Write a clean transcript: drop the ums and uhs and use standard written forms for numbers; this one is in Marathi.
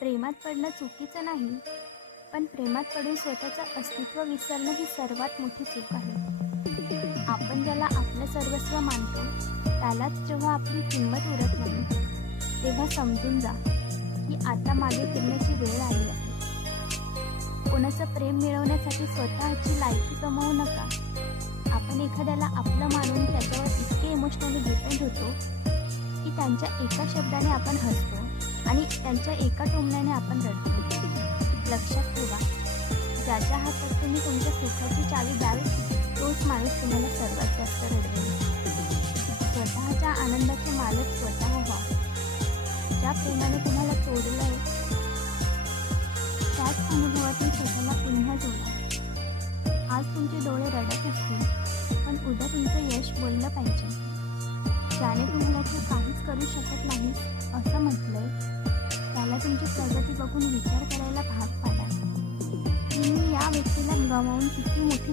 प्रेमात पडणं चुकीचं नाही, पण प्रेमात पडून स्वतःचं अस्तित्व विसरणं ही सर्वात मोठी चूक आहे. आपण ज्याला आपलं सर्वस्व मानतो, त्यालाच जेव्हा आपली किंमत उरत नाही, तेव्हा समजून जा की आता मागे फिरण्याची वेळ आली आहे. कोणाचं प्रेम मिळवण्यासाठी स्वतःची लायकी गमावू नका. आपण एखाद्याला आपलं मानून त्याच्यावर इतके इमोशनली डिपेंड होतो की त्यांच्या एका शब्दाने आपण हसतो आणि त्यांच्या एका टोमण्याने आपण रडतो. लक्षात ठेवा, ज्याच्या हातात तुम्ही तुमच्या सुखाची चावी द्याल तोच माणूस तुम्हाला सर्वात जास्त रडवेल. स्वतःच्या आनंदाचे मालक स्वतः व्हा. ज्या प्रेमाने तुम्हाला तोडलंय त्याच अनुभवातून स्वतःला पुन्हा जोडा. आज तुमचे डोळे रडत असतील, पण उद्या तुमचं यश बोललं पाहिजे. ज्याने तुम्हाला तू काहीच करू शकत नाहीस असं म्हटलंय, त्याला तुमची प्रगती बघून विचार करायला भाग पाडा. मी या व्यक्तीला गमावून किती मोठी